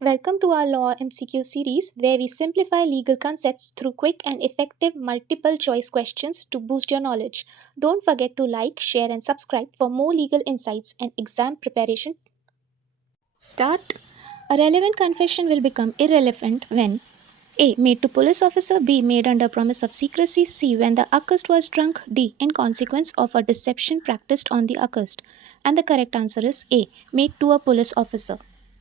Welcome to our Law MCQ series where we simplify legal concepts through quick and effective multiple choice questions to boost your knowledge. Don't forget to like, share, and subscribe for more legal insights and exam preparation. Start. A relevant confession will become irrelevant when A. Made to police officer. B. Made under promise of secrecy. C. When the accused was drunk. D. In consequence of a deception practiced on the accused. And the correct answer is A. Made to a police officer.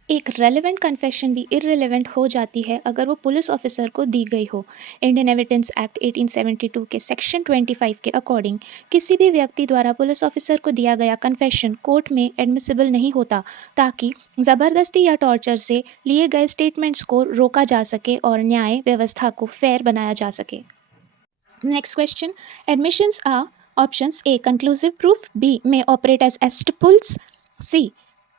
एक relevant confession भी irrelevant हो जाती है अगर वो police officer को दी गई हो। इंडियन एविडेंस एक्ट 1872 के सेक्शन 25 के अकॉर्डिंग किसी भी व्यक्ति द्वारा पुलिस ऑफिसर को दिया गया कन्फेशन कोर्ट में एडमिसिबल नहीं होता, ताकि ज़बरदस्ती या टॉर्चर से लिए गए स्टेटमेंट्स को रोका जा सके और न्याय व्यवस्था को फेयर बनाया जा सके। Next question, admissions are options A conclusive proof, B may operate as estoppels, C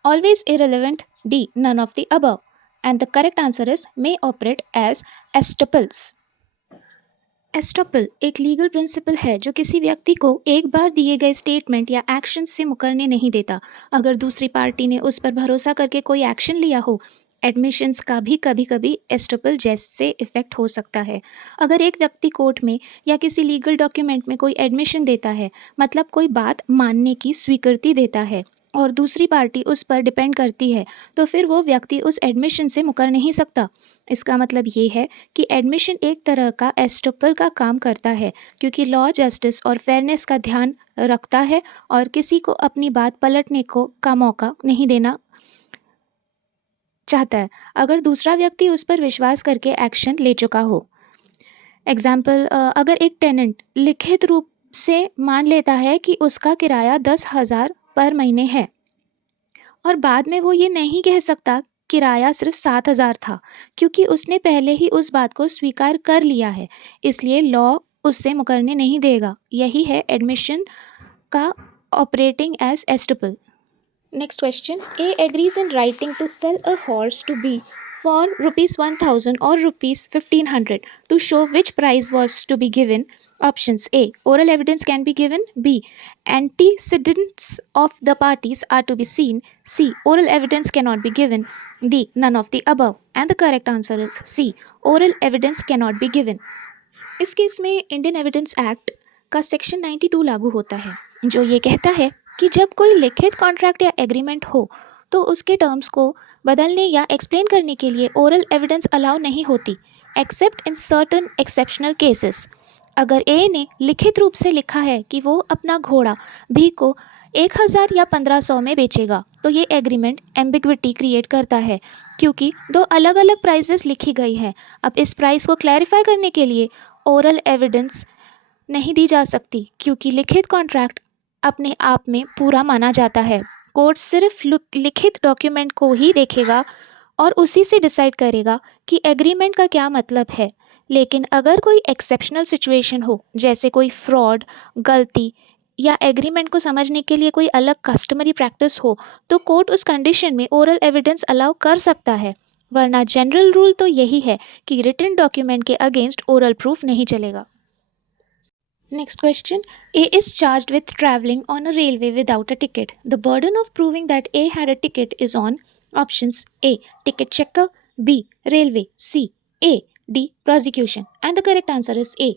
always irrelevant, D none of the above, and the correct answer is may operate as estoppels. Estoppel एक legal principal है जो किसी व्यक्ति को एक बार दिए गए statement या एक्शन से मुकरने नहीं देता अगर दूसरी पार्टी ने उस पर भरोसा करके कोई एक्शन लिया हो। एडमिशंस का भी कभी कभी एस्टॉपल जैसे इफेक्ट हो सकता है। अगर एक व्यक्ति कोर्ट में या किसी लीगल डॉक्यूमेंट में कोई एडमिशन देता है, मतलब कोई बात मानने की स्वीकृति देता है और दूसरी पार्टी उस पर डिपेंड करती है, तो फिर वो व्यक्ति उस एडमिशन से मुकर नहीं सकता। इसका मतलब ये है कि एडमिशन एक तरह का एस्टॉपल का काम करता है, क्योंकि लॉ जस्टिस और फेयरनेस का ध्यान रखता है और किसी को अपनी बात पलटने का मौका नहीं देना चाहता है अगर दूसरा व्यक्ति उस पर विश्वास करके एक्शन ले चुका हो। एग्जाम्पल, अगर एक टेनेंट लिखित रूप से मान लेता है कि उसका किराया 10,000 पर महीने है और बाद में वो ये नहीं कह सकता किराया सिर्फ 7,000 था, क्योंकि उसने पहले ही उस बात को स्वीकार कर लिया है, इसलिए लॉ उससे मुकरने नहीं देगा। यही है एडमिशन का operating as estoppel. Next question. A agrees in writing to sell a horse to B for rupees 1,000 or rupees 1,500 to show which price was to be given. Options: A. Oral evidence can be given. B. Antecedents of the parties are to be seen. C. Oral evidence cannot be given. D. None of the above. And the correct answer is C. Oral evidence cannot be given. इस case में Indian evidence act का section 92 लागू होता है, जो ये कहता है कि जब कोई लिखित कॉन्ट्रैक्ट या एग्रीमेंट हो तो उसके टर्म्स को बदलने या एक्सप्लेन करने के लिए ओरल एविडेंस अलाउ नहीं होती, accept in certain exceptional cases. अगर ए ने लिखित रूप से लिखा है कि वो अपना घोड़ा बी को 1,000 या 1,500 में बेचेगा, तो ये एग्रीमेंट एम्बिग्विटी क्रिएट करता है, क्योंकि दो अलग अलग प्राइसेस लिखी गई हैं। अब इस प्राइस को क्लैरिफाई करने के लिए ओरल एविडेंस नहीं दी जा सकती, क्योंकि लिखित कॉन्ट्रैक्ट अपने आप में पूरा माना जाता है। कोर्ट सिर्फ लिखित डॉक्यूमेंट को ही देखेगा और उसी से डिसाइड करेगा कि एग्रीमेंट का क्या मतलब है। लेकिन अगर कोई एक्सेप्शनल सिचुएशन हो, जैसे कोई फ्रॉड, गलती या एग्रीमेंट को समझने के लिए कोई अलग कस्टमरी प्रैक्टिस हो, तो कोर्ट उस कंडीशन में ओरल एविडेंस अलाउ कर सकता है, वरना जनरल रूल तो यही है कि रिटन डॉक्यूमेंट के अगेंस्ट ओरल प्रूफ नहीं चलेगा। Next question. A is charged with traveling on a railway without a ticket. The burden of proving that A had a ticket is on options: A. Ticket checker, B. Railway, C. A. D. Prosecution. And the correct answer is A.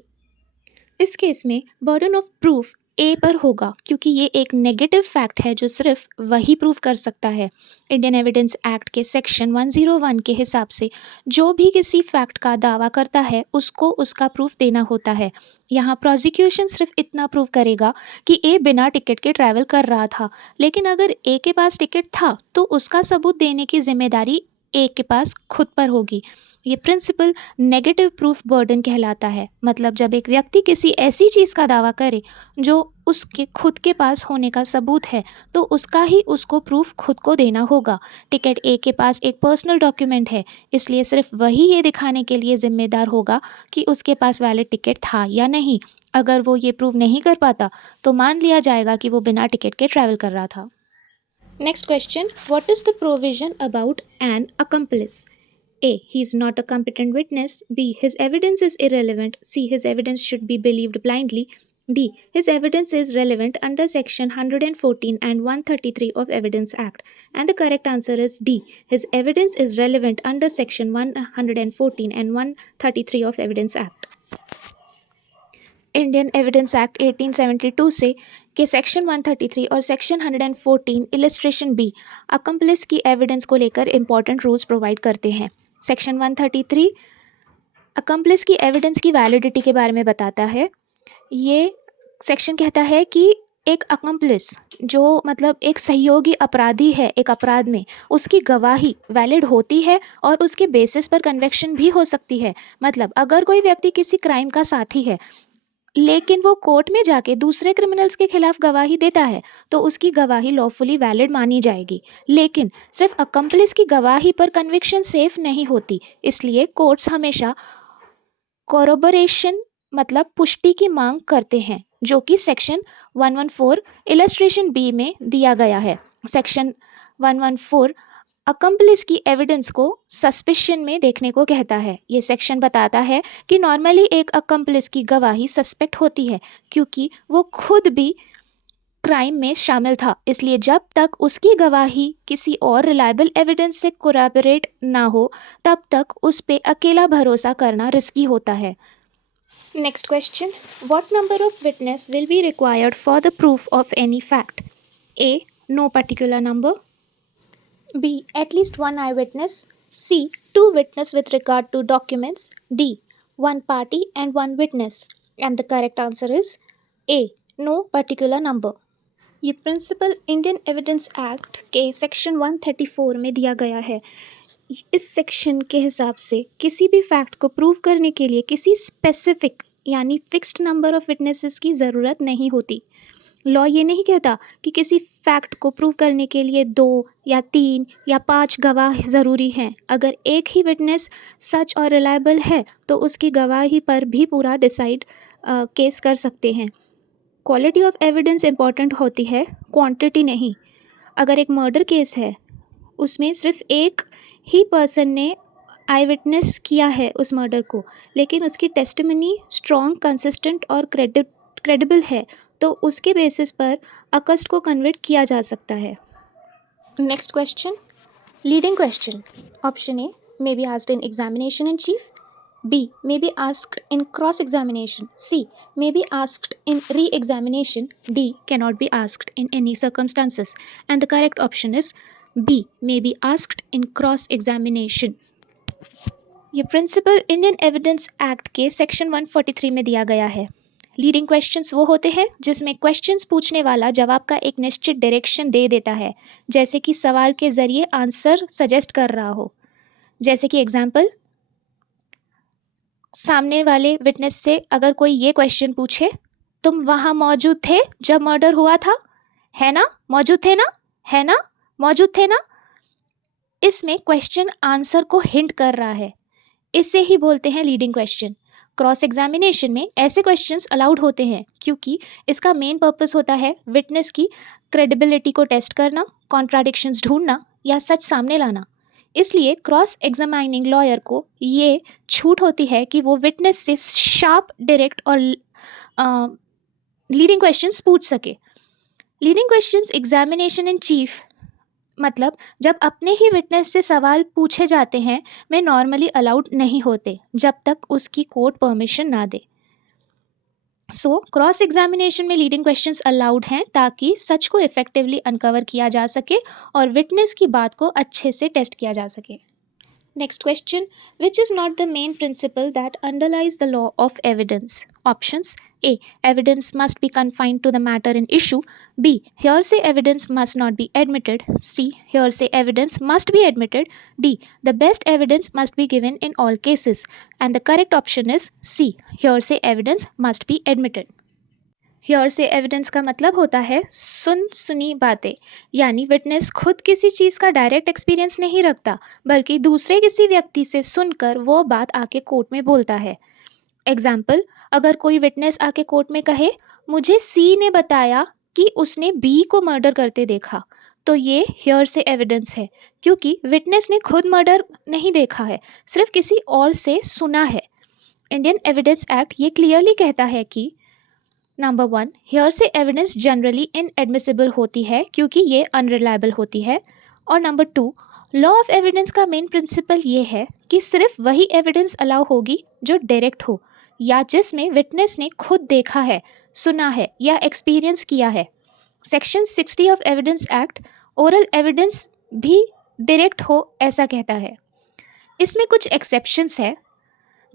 इस case में burden of proof ए पर होगा, क्योंकि ये एक negative fact है जो सिर्फ वही प्रूफ कर सकता है। इंडियन एविडेंस एक्ट के सेक्शन 101 के हिसाब से जो भी किसी फैक्ट का दावा करता है उसको उसका प्रूफ देना होता है। यहाँ प्रोसिक्यूशन सिर्फ इतना प्रूव करेगा कि ए बिना टिकट के ट्रैवल कर रहा था, लेकिन अगर ए के पास टिकट था तो उसका सबूत देने की जिम्मेदारी ए के पास खुद पर होगी। ये प्रिंसिपल नेगेटिव प्रूफ बर्डन कहलाता है। मतलब जब एक व्यक्ति किसी ऐसी चीज़ का दावा करे जो उसके खुद के पास होने का सबूत है, तो उसका ही उसको प्रूफ खुद को देना होगा। टिकट ए के पास एक पर्सनल डॉक्यूमेंट है, इसलिए सिर्फ वही ये दिखाने के लिए जिम्मेदार होगा कि उसके पास वैलिड टिकट था या नहीं। अगर वो ये प्रूव नहीं कर पाता तो मान लिया जाएगा कि वो बिना टिकट के ट्रैवल कर रहा था। Next question, what is the provision about an accomplish? A. He is not a competent witness. B. His evidence is irrelevant. C. His evidence should be believed blindly. D. His evidence is relevant under section 114 and 133 of Evidence Act. And the correct answer is D. His evidence is relevant under section 114 and 133 of Evidence Act. Indian evidence act 1872 से के section 133 और section 114 illustration B accomplice की evidence को लेकर important rules provide करते हैं। Section 133 accomplice की evidence की वैलिडिटी के बारे में बताता है। ये सेक्शन कहता है कि एक अकम्पलिस जो मतलब एक सहयोगी अपराधी है एक अपराध में, उसकी गवाही वैलिड होती है और उसके बेसिस पर कन्विक्शन भी हो सकती है। मतलब अगर कोई व्यक्ति किसी क्राइम का साथी है लेकिन वो कोर्ट में जाके दूसरे क्रिमिनल्स के खिलाफ गवाही देता है तो उसकी गवाही लॉफुली वैलिड मानी जाएगी। लेकिन सिर्फ अकम्पलिस की गवाही पर कन्विक्शन सेफ नहीं होती, इसलिए कोर्ट्स हमेशा कोरोबोरेशन मतलब पुष्टि की मांग करते हैं, जो कि सेक्शन 114 इलस्ट्रेशन बी में दिया गया है। सेक्शन 114 अकम्पलिस की एविडेंस को सस्पिशन में देखने को कहता है। ये सेक्शन बताता है कि नॉर्मली एक अकम्पलिस की गवाही सस्पेक्ट होती है क्योंकि वो खुद भी क्राइम में शामिल था, इसलिए जब तक उसकी गवाही किसी और रिलायबल एविडेंस से कोरैबोरेट ना हो तब तक उस पे अकेला भरोसा करना रिस्की होता है। Next question, what number of witness will be required for the proof of any fact? A. No particular number. B. At least one eyewitness. C. Two witnesses with regard to documents. D. One party and one witness. And the correct answer is A. No particular number. ये principle Indian evidence act के section 134 में दिया गया है। इस section के हिसाब से किसी भी फैक्ट को प्रूव करने के लिए किसी स्पेसिफिक यानी फिक्स्ड नंबर ऑफ विटनेसेस की ज़रूरत नहीं होती। लॉ ये नहीं कहता कि किसी फैक्ट को प्रूव करने के लिए 2 या 3 या 5 गवाह ज़रूरी हैं। अगर एक ही विटनेस सच और रिलायबल है तो उसकी गवाही पर भी पूरा डिसाइड केस कर सकते हैं। क्वालिटी ऑफ एविडेंस इम्पॉर्टेंट होती है, क्वांटिटी नहीं। अगर एक मर्डर केस है उसमें सिर्फ एक ही पर्सन ने आई विटनेस किया है उस मर्डर को, लेकिन उसकी टेस्टिमनी स्ट्रॉन्ग, कंसिस्टेंट और क्रेडिबल है तो उसके बेसिस पर अकस्ट को कन्विक्ट किया जा सकता है। Next question, leading question. Option A may be asked in examination in chief, B may be asked in cross examination, C may be asked in re examination, D can not be asked in any circumstances. And the correct option is B may be asked in cross examination. ये principle Indian evidence act के section 143 में दिया गया है। Leading questions वो होते हैं जिसमें क्वेश्चंस पूछने वाला जवाब का एक निश्चित डायरेक्शन दे देता है, जैसे कि सवाल के ज़रिए आंसर सजेस्ट कर रहा हो। जैसे कि एग्जाम्पल, सामने वाले विटनेस से अगर कोई ये क्वेश्चन पूछे, तुम वहाँ मौजूद थे जब मर्डर हुआ था, है ना? मौजूद थे ना? है ना? मौजूद थे ना? इसमें क्वेश्चन आंसर को हिंट कर रहा है, इसे ही बोलते हैं लीडिंग क्वेश्चन। क्रॉस एग्जामिनेशन में ऐसे क्वेश्चंस अलाउड होते हैं क्योंकि इसका मेन पर्पस होता है विटनेस की क्रेडिबिलिटी को टेस्ट करना, कॉन्ट्राडिक्शंस ढूंढना या सच सामने लाना। इसलिए क्रॉस एग्जामिनिंग लॉयर को ये छूट होती है कि वो विटनेस से शार्प, डायरेक्ट और लीडिंग क्वेश्चंस पूछ सके। Leading questions examination in chief मतलब जब अपने ही विटनेस से सवाल पूछे जाते हैं में नॉर्मली अलाउड नहीं होते जब तक उसकी कोर्ट परमिशन ना दे। सो क्रॉस एग्जामिनेशन में लीडिंग क्वेश्चंस अलाउड हैं ताकि सच को इफेक्टिवली अनकवर किया जा सके और विटनेस की बात को अच्छे से टेस्ट किया जा सके। Next question, which is not the main principle that underlies the law of evidence? Options, A. Evidence must be confined to the matter in issue. B. Hearsay evidence must not be admitted. C. Hearsay evidence must be admitted. D. The best evidence must be given in all cases. And the correct option is C. Hearsay evidence must be admitted. Hearsay evidence का मतलब होता है सुनी बातें, यानी witness खुद किसी चीज़ का डायरेक्ट एक्सपीरियंस नहीं रखता बल्कि दूसरे किसी व्यक्ति से सुनकर वो बात आके कोर्ट में बोलता है। एग्जाम्पल, अगर कोई विटनेस आके कोर्ट में कहे, मुझे सी ने बताया कि उसने बी को मर्डर करते देखा, तो ये हेयरसे एविडेंस है क्योंकि विटनेस ने खुद मर्डर नहीं देखा है, सिर्फ किसी और से सुना है। इंडियन एविडेंस एक्ट ये क्लियरली कहता है कि नंबर 1, हियर से एविडेंस जनरली इनएडमिसिबल होती है क्योंकि ये अनरिलायबल होती है। और नंबर 2, लॉ ऑफ एविडेंस का मेन प्रिंसिपल ये है कि सिर्फ वही एविडेंस अलाउ होगी जो डायरेक्ट हो या जिसमें विटनेस ने खुद देखा है, सुना है या एक्सपीरियंस किया है। Section 60 of evidence act oral evidence भी डायरेक्ट हो ऐसा कहता है। इसमें कुछ एक्सेप्शंस है।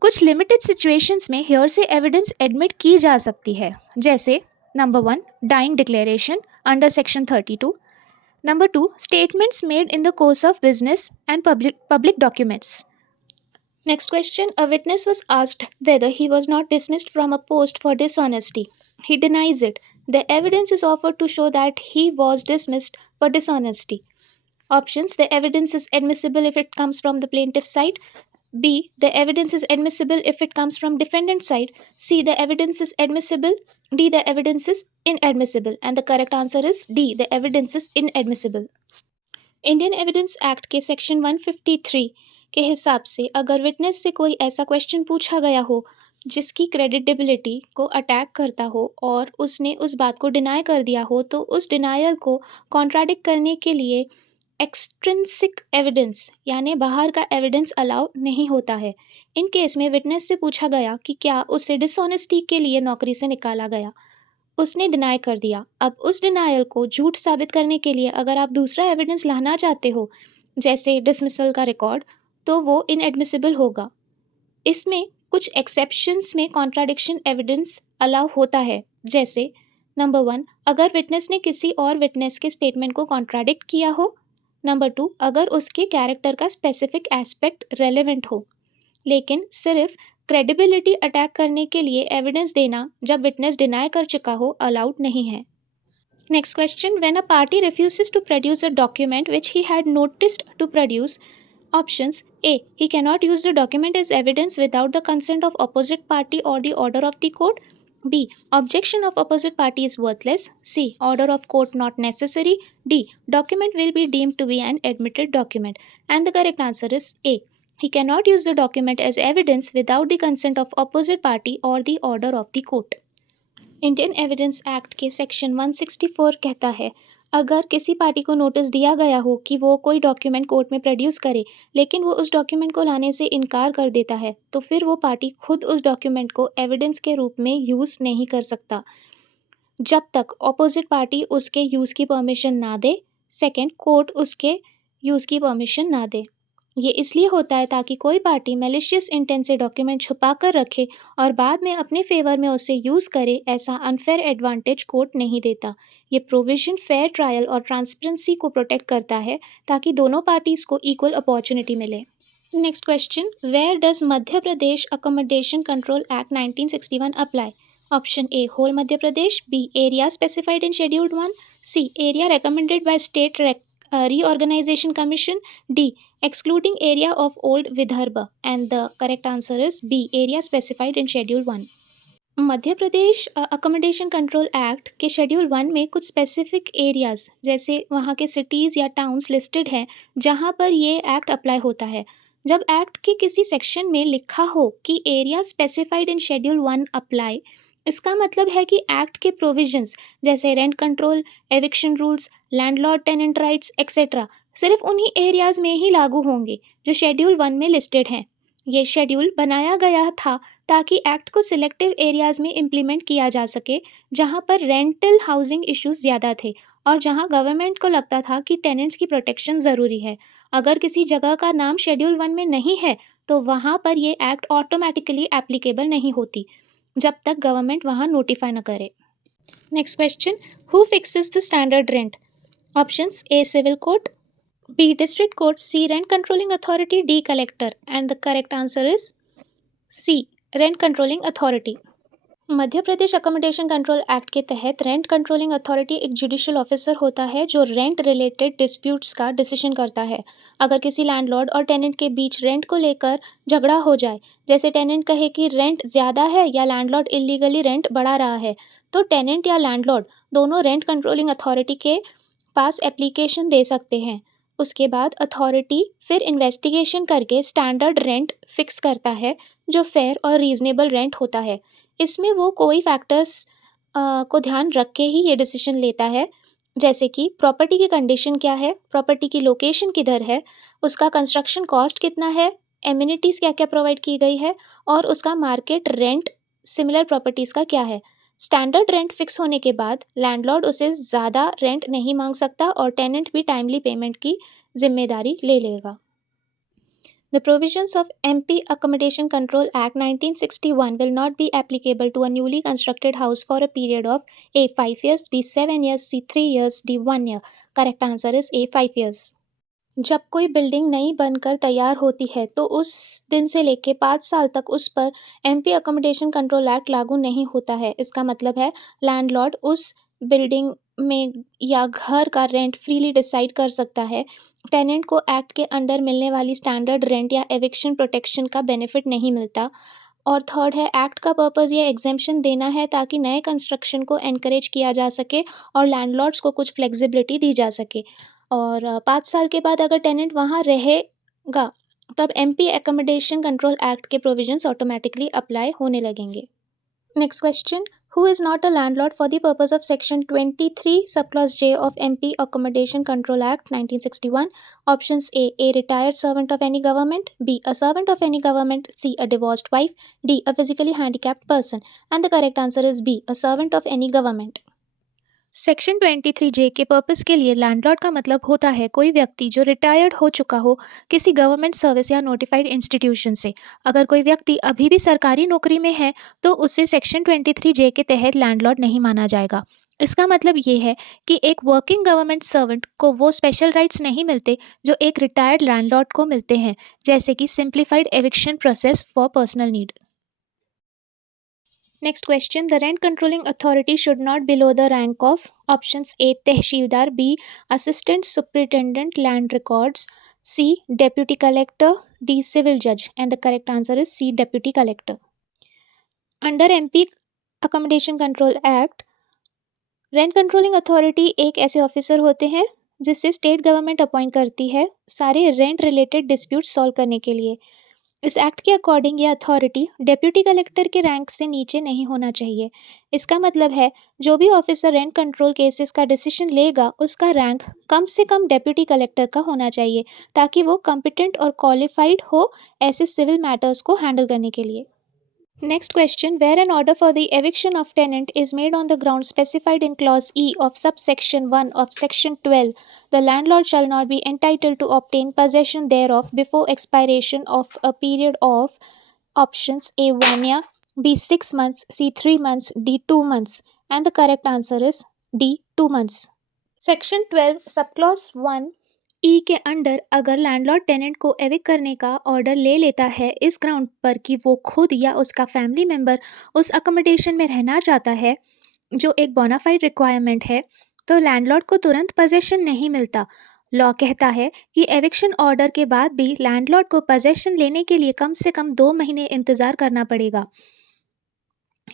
कुछ लिमिटेड सिचुएशंस में हियर से एविडेंस एडमिट की जा सकती है, जैसे number 1, dying declaration under section 32। Number 2, statements made in the course of business and public documents. Next question. A witness was asked whether he was not dismissed from a post for dishonesty. He denies it. The evidence is offered to show that he was dismissed for dishonesty. Options. The evidence is admissible if it comes from the plaintiff's side. B. The evidence is admissible if it comes from defendant's side. C. The evidence is admissible. D. The evidence is inadmissible. And the correct answer is D. The evidence is inadmissible. Indian evidence act के section 153 के हिसाब से अगर witness से कोई ऐसा question पूछा गया हो जिसकी क्रेडिटेबिलिटी को अटैक करता हो और उसने उस बात को डिनाई कर दिया हो, तो उस डिनायल को कॉन्ट्राडिक्ट करने के लिए एक्सट्रिंसिक एविडेंस यानी बाहर का एविडेंस अलाउ नहीं होता है। इन केस में विटनेस से पूछा गया कि क्या उसे डिसऑनेस्टी के लिए नौकरी से निकाला गया, उसने डिनाई कर दिया। अब उस डिनायल को झूठ साबित करने के लिए अगर आप दूसरा एविडेंस लाना चाहते हो, जैसे डिसमिसल का रिकॉर्ड, तो वो इनएडमिसिबल होगा। इसमें कुछ एक्सेप्शंस में कॉन्ट्राडिक्शन एविडेंस अलाउ होता है, जैसे नंबर 1, अगर विटनेस ने किसी और विटनेस के स्टेटमेंट को कॉन्ट्राडिक्ट किया हो। नंबर 2, अगर उसके कैरेक्टर का स्पेसिफिक एस्पेक्ट रेलेवेंट हो। लेकिन सिर्फ क्रेडिबिलिटी अटैक करने के लिए एविडेंस देना जब विटनेस डिनाई कर चुका हो अलाउड नहीं है। Next question. When a party refuses to produce a document which he had noticed to produce, options A, he cannot use the document as evidence without the consent of opposite party or the order of the court. B, objection of opposite party is worthless. C, order of court not necessary. D, document will be deemed to be an admitted document. And the correct answer is A, he cannot use the document as evidence without the consent of opposite party or the order of the court. Indian evidence act के section 164 कहता है, अगर किसी party को notice दिया गया हो कि वो कोई डॉक्यूमेंट कोर्ट में प्रोड्यूस करे, लेकिन वो उस डॉक्यूमेंट को लाने से इनकार कर देता है, तो फिर वो पार्टी खुद उस डॉक्यूमेंट को एविडेंस के रूप में यूज़ नहीं कर सकता जब तक ऑपोजिट पार्टी उसके यूज़ की परमिशन ना दे। सेकंड, कोर्ट उसके यूज़ की परमिशन ना दे। ये इसलिए होता है ताकि कोई पार्टी मैलिशियस इंटेंट से डॉक्यूमेंट छुपा कर रखे और बाद में अपने फेवर में उसे यूज़ करे, ऐसा अनफेयर एडवांटेज कोर्ट नहीं देता। ये प्रोविज़न फेयर ट्रायल और ट्रांसपेरेंसी को प्रोटेक्ट करता है ताकि दोनों पार्टीज़ को इक्वल अपॉर्चुनिटी मिले। Next question. Where does Madhya Pradesh accommodation control act 1961 apply? Option A, whole Madhya Pradesh. B, area specified in scheduled 1. C, area recommended by state reorganization commission. D, excluding area of old Vidarbha. And the correct answer is B, area specified in schedule 1. Madhya Pradesh accommodation control act के schedule 1 में कुछ specific areas जैसे वहाँ के cities या towns listed हैं जहाँ पर ये एक्ट अप्लाई होता है। जब एक्ट के किसी सेक्शन में लिखा हो कि area specified in schedule 1 apply, इसका मतलब है कि एक्ट के प्रोविजंस जैसे rent control, eviction rules, landlord tenant rights etcetera सिर्फ उन्हीं एरियाज़ में ही लागू होंगे जो शेड्यूल 1 में लिस्टेड हैं। ये शेड्यूल बनाया गया था ताकि एक्ट को सिलेक्टिव एरियाज़ में इम्प्लीमेंट किया जा सके जहां पर रेंटल हाउसिंग इश्यूज ज़्यादा थे और जहां गवर्नमेंट को लगता था कि टेनेंट्स की प्रोटेक्शन ज़रूरी है। अगर किसी जगह का नाम शेड्यूल 1 में नहीं है तो वहाँ पर ये एक्ट ऑटोमेटिकली एप्लीकेबल नहीं होती जब तक गवर्नमेंट वहाँ नोटिफाई न करे। Next question. Who fixes the standard rent? Options A, civil court. B, district court. C, rent controlling authority. D, collector. And the correct answer is C, rent controlling authority. Madhya Pradesh accommodation control act के तहत rent controlling authority एक judicial officer होता है जो rent related disputes का decision करता है। अगर किसी लैंडलॉर्ड और टेनेंट के बीच रेंट को लेकर झगड़ा हो जाए, जैसे टेनेंट कहे कि रेंट ज़्यादा है या लैंडलॉर्ड इलीगली रेंट बढ़ा रहा है, तो टेनेंट या लैंडलॉर्ड दोनों रेंट कंट्रोलिंग अथॉरिटी के पास एप्लीकेशन दे सकते हैं। उसके बाद अथॉरिटी फिर इन्वेस्टिगेशन करके स्टैंडर्ड रेंट फिक्स करता है जो फेयर और रीजनेबल रेंट होता है। इसमें वो कोई फैक्टर्स को ध्यान रख के ही ये डिसीजन लेता है, जैसे कि प्रॉपर्टी की कंडीशन क्या है, प्रॉपर्टी की लोकेशन किधर है, उसका कंस्ट्रक्शन कॉस्ट कितना है, एमिनिटीज़ क्या-क्या प्रोवाइड की गई है और उसका मार्केट रेंट सिमिलर प्रॉपर्टीज़ का क्या है। स्टैंडर्ड रेंट फिक्स होने के बाद लैंडलॉर्ड उसे ज़्यादा रेंट नहीं माँग सकता और टेनेंट भी टाइमली पेमेंट की ज़िम्मेदारी ले लेगा। The provisions of MP Accommodation Control Act 1961 will not be applicable to a newly constructed house for a period of A 5 years, B 7 years, C 3 years, D 1 year. Correct answer is A 5 years. जब कोई building नई बनकर तैयार होती है तो उस दिन से लेके 5 साल तक उस पर एमपी अकोमोडेशन कंट्रोल एक्ट लागू नहीं होता है। इसका मतलब है लैंडलॉर्ड उस बिल्डिंग में या घर का रेंट फ्रीली डिसाइड कर सकता है। टेनेंट को एक्ट के अंडर मिलने वाली स्टैंडर्ड रेंट या एविक्शन प्रोटेक्शन का बेनिफिट नहीं मिलता। और थर्ड है, एक्ट का पर्पज़ ये एग्जेम्पशन देना है ताकि नए कंस्ट्रक्शन को एनकरेज किया जा सके और लैंडलॉर्ड्स को कुछ फ्लेक्सिबिलिटी दी जा सके। और 5 साल के बाद अगर टेनेंट वहाँ रहेगा, तब एमपी अकोमोडेशन कंट्रोल एक्ट के प्रोविजंस ऑटोमैटिकली अप्लाई होने लगेंगे। Next question, who is not a landlord for the purpose of section 23 sub clause J of MP accommodation control act 1961? Options A retired servant of any government, B a servant of any government, C a divorced wife, D a physically handicapped person. And the correct answer is B, a servant of any government. Section 23 जे के purpose के लिए landlord का मतलब होता है कोई व्यक्ति जो रिटायर्ड हो चुका हो किसी गवर्नमेंट सर्विस या नोटिफाइड इंस्टीट्यूशन से। अगर कोई व्यक्ति अभी भी सरकारी नौकरी में है तो उसे सेक्शन 23 जे के तहत लैंडलॉर्ड नहीं माना जाएगा। इसका मतलब ये है कि एक वर्किंग गवर्नमेंट सर्वेंट को वो स्पेशल राइट्स नहीं मिलते जो एक रिटायर्ड लैंडलॉर्ड को मिलते हैं, जैसे कि simplified eviction process for personal need. Next question, the rent controlling authority should not below the rank of options A Tehsildar, B Assistant Superintendent Land Records, C Deputy Collector, D Civil Judge, and the correct answer is C Deputy Collector. Under MP Accommodation Control Act, rent controlling authority एक ऐसे officer होते हैं जिससे state government appoint करती है सारे rent related dispute solve करने के लिए। इस एक्ट के अकॉर्डिंग ये अथॉरिटी डेप्यूटी कलेक्टर के रैंक से नीचे नहीं होना चाहिए। इसका मतलब है जो भी ऑफिसर रेंट कंट्रोल केसेस का डिसीजन लेगा उसका रैंक कम से कम डेप्यूटी कलेक्टर का होना चाहिए ताकि वो कॉम्पिटेंट और क्वालिफाइड हो ऐसे सिविल मैटर्स को हैंडल करने के लिए। Next question, where an order for the eviction of tenant is made on the ground specified in clause E of subsection 1 of section 12, the landlord shall not be entitled to obtain possession thereof before expiration of a period of options A 1 year, B 6 months, C 3 months, D 2 months, and the correct answer is D 2 months. Section 12 sub clause 1 ई के under अगर landlord tenant को evict करने का order ले लेता है इस ground पर कि वो खुद या उसका फैमिली मेंबर उस अकोमोडेशन में रहना चाहता है, जो एक बोनाफाइड रिक्वायरमेंट है, तो लैंडलॉर्ड को तुरंत पोजेशन नहीं मिलता। लॉ कहता है कि एविक्शन ऑर्डर के बाद भी लैंडलॉर्ड को पोजेशन लेने के लिए कम से कम 2 महीने इंतज़ार करना पड़ेगा।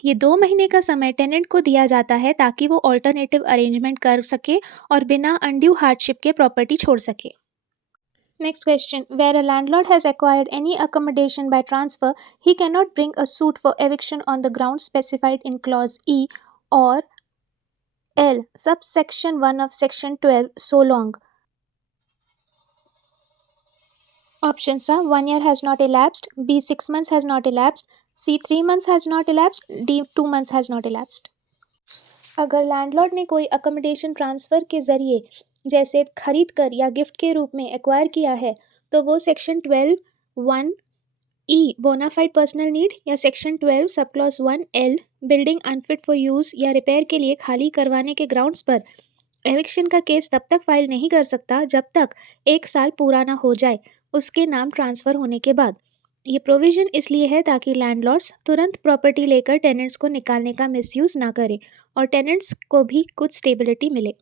ये 2 महीने का समय टेनेंट को दिया जाता है ताकि वो ऑल्टरनेटिव अरेंजमेंट कर सके और बिना अनड्यू हार्डशिप के प्रॉपर्टी छोड़ सके। Next question, where a landlord has acquired any accommodation by transfer, he cannot bring a suit for eviction on the grounds specified in clause E or L, subsection 1 of section 12, so long. Options are 1 year has not elapsed, B 6 months has not elapsed, C 3 months has not elapsed, D 2 months has not elapsed. अगर landlord ने कोई accommodation transfer के ज़रिए जैसे खरीद कर या gift के रूप में एक्वायर किया है तो वो सेक्शन 12(1) ई बोनाफाइड पर्सनल नीड या section 12 sub clause 1 L building unfit for use या रिपेयर के लिए खाली करवाने के ग्राउंड्स पर एविक्शन का केस तब तक फाइल नहीं कर सकता जब तक 1 साल पूरा ना हो जाए उसके नाम ट्रांसफ़र होने के बाद। ये प्रोविज़न इसलिए है ताकि लैंडलॉर्ड्स तुरंत प्रॉपर्टी लेकर टेनेंट्स को निकालने का मिसयूज़ ना करें और टेनेंट्स को भी कुछ स्टेबिलिटी मिले।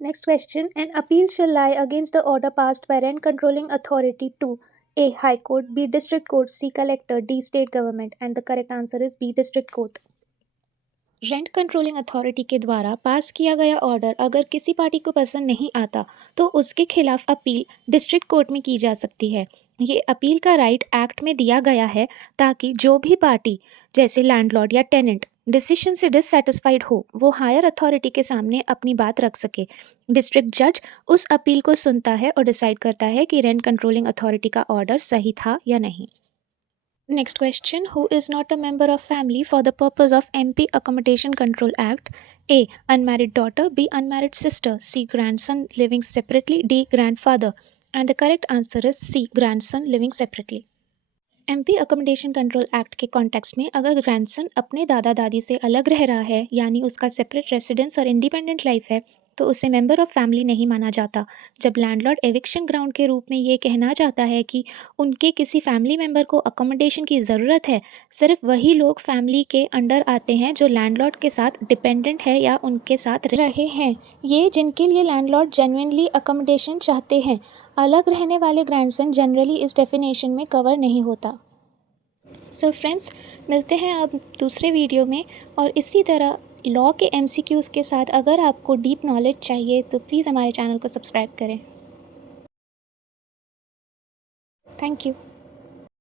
Next question, an appeal shall lie against the order passed by rent controlling authority to A High Court, B District Court, C Collector, D State Government, and the correct answer is B District Court. Rent controlling authority के द्वारा पास किया गया order अगर किसी party को पसंद नहीं आता तो उसके खिलाफ अपील डिस्ट्रिक्ट कोर्ट में की जा सकती है। ये अपील का राइट एक्ट में दिया गया है ताकि जो भी पार्टी जैसे लैंडलॉर्ड या टेनेंट डिसीजन से डिससेटिस्फाइड हो वो हायर अथॉरिटी के सामने अपनी बात रख सके। डिस्ट्रिक्ट जज उस अपील को सुनता है और डिसाइड करता है कि रेंट कंट्रोलिंग अथॉरिटी का ऑर्डर सही था या नहीं। Next question. Who is not a member of family for the purpose of MP Accommodation Control Act? A. Unmarried daughter. B. Unmarried sister. C. Grandson living separately. D. Grandfather. And the correct answer is C. Grandson living separately. MP accommodation control act के context में अगर grandson अपने दादा दादी से अलग रह रहा है यानी उसका सेपरेट रेसिडेंस और इंडिपेंडेंट लाइफ है तो उसे मेंबर ऑफ फैमिली नहीं माना जाता। जब लैंडलॉर्ड एविक्शन ग्राउंड के रूप में ये कहना चाहता है कि उनके किसी फैमिली मेंबर को अकोमोडेशन की ज़रूरत है, सिर्फ वही लोग फैमिली के अंडर आते हैं जो लैंडलॉर्ड के साथ डिपेंडेंट है या उनके साथ रहे हैं, ये जिनके लिए लैंडलॉर्ड जेन्युइनली अकोमोडेशन चाहते हैं। अलग रहने वाले ग्रैंडसन जनरली इस डेफिनेशन में कवर नहीं होता। सो फ्रेंड्स, मिलते हैं अब दूसरे वीडियो में और इसी तरह लॉ के एमसीक्यूज़ के साथ। अगर आपको डीप नॉलेज चाहिए तो प्लीज़ हमारे चैनल को सब्सक्राइब करें। Thank you.